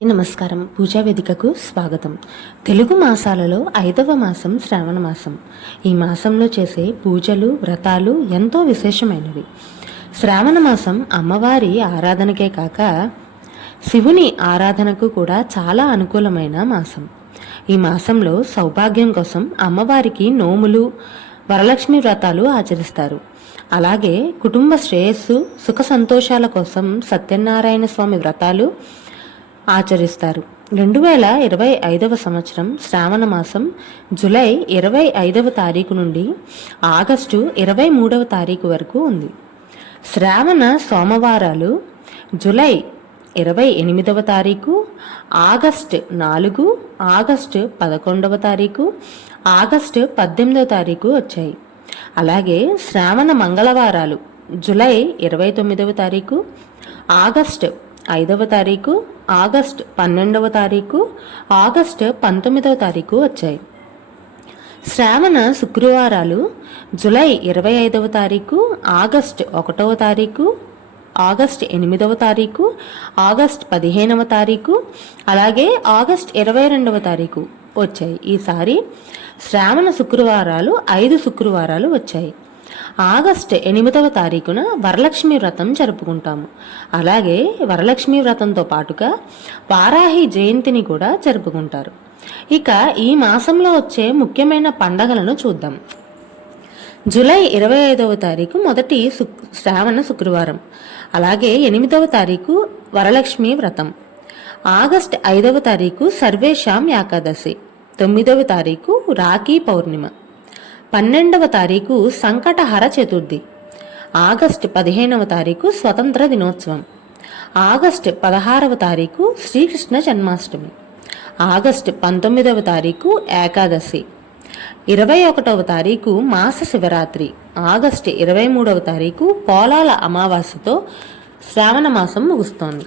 నమస్కారం. పూజా వేదికకు స్వాగతం. తెలుగు మాసాలలో 5వ మాసం శ్రావణ మాసం. ఈ మాసంలో చేసే పూజలు వ్రతాలు ఎంతో విశేషమైనవి. శ్రావణ మాసం అమ్మవారి ఆరాధనకే కాక శివుని ఆరాధనకు కూడా చాలా అనుకూలమైన మాసం. ఈ మాసంలో సౌభాగ్యం కోసం అమ్మవారికి నోములు వరలక్ష్మి వ్రతాలు ఆచరిస్తారు. అలాగే కుటుంబ శ్రేయస్సు సుఖ సంతోషాల కోసం సత్యనారాయణ స్వామి వ్రతాలు ఆచరిస్తారు. 2025 సంవత్సరం శ్రావణ మాసం జూలై 25వ తారీఖు నుండి ఆగస్టు 23వ తారీఖు వరకు ఉంది. శ్రావణ సోమవారాలు జూలై 28వ తారీఖు, ఆగస్టు 4, ఆగస్టు 11వ తారీఖు, ఆగస్టు 18వ తారీఖు వచ్చాయి. అలాగే శ్రావణ మంగళవారాలు జూలై 29వ తారీఖు, ఆగస్టు 5వ తారీఖు, ఆగస్టు 12వ తారీఖు, ఆగస్టు 19వ తారీఖు వచ్చాయి. శ్రావణ శుక్రవారాలు జూలై 25వ తారీఖు, ఆగస్టు 1వ తారీఖు, ఆగస్టు 8వ తారీఖు, ఆగస్టు 15వ తారీఖు, అలాగే ఆగస్టు 22వ తారీఖు వచ్చాయి. ఈసారి శ్రావణ శుక్రవారాలు 5 శుక్రవారాలు వచ్చాయి. ఆగస్టు 8వ తారీఖున వరలక్ష్మి వ్రతం జరుపుకుంటాము. అలాగే వరలక్ష్మి వ్రతంతో పాటుగా వారాహి జయంతిని కూడా జరుపుకుంటారు. ఇక ఈ మాసంలో వచ్చే ముఖ్యమైన పండగలను చూద్దాం. జూలై 25వ తారీఖు మొదటి శ్రావణ శుక్రవారం. అలాగే 8వ తారీఖు వరలక్ష్మి వ్రతం. ఆగస్టు 5వ తారీఖు సర్వేషాం ఏకాదశి. 9వ తారీఖు రాఖీ పౌర్ణిమ. 12వ తారీఖు సంకటహర చతుర్థి. ఆగస్టు 15వ తారీఖు స్వతంత్ర దినోత్సవం. ఆగస్టు 16వ తారీఖు శ్రీకృష్ణ జన్మాష్టమి. ఆగస్టు 19వ తారీఖు ఏకాదశి. 21వ తారీఖు మాస శివరాత్రి. ఆగస్టు 23వ తారీఖు పోలాల అమావాస్యతో శ్రావణ మాసం ముగుస్తోంది.